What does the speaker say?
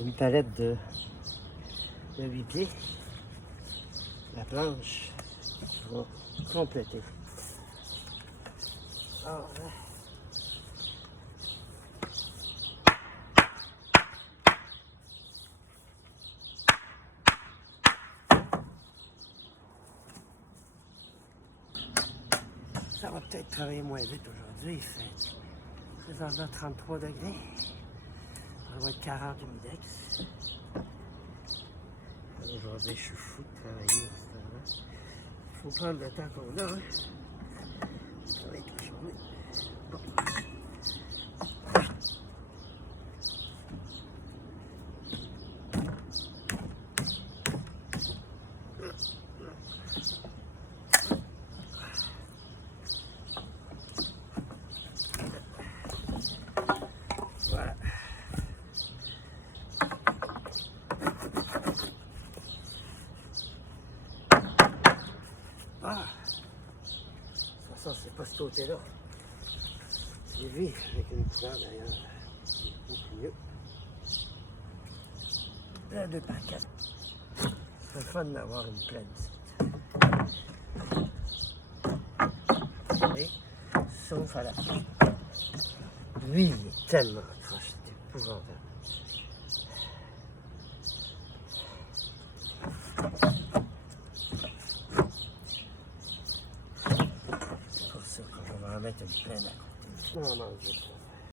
une palette de 8 pieds. La planche va compléter. Alors, là, ça va peut-être travailler moins vite aujourd'hui. Il fait présentement 33 degrés. On va être 40 humidex. Aujourd'hui, je suis fou de travailler dans ce temps-là. Il faut prendre le temps qu'on a. Hein. Travailler toute la journée. Bon. Voilà. Ah! Ça, c'est pas ce côté-là. J'ai vu avec une couleur d'ailleurs. C'est beaucoup mieux. Là, 2 par 4. C'est le fun d'avoir une plaine ici. Et, sauf à la fin. Lui, il est tellement croche, c'est épouvantable. C'est pour ça qu'on va en mettre une plaine à côté. Non, non, je crois.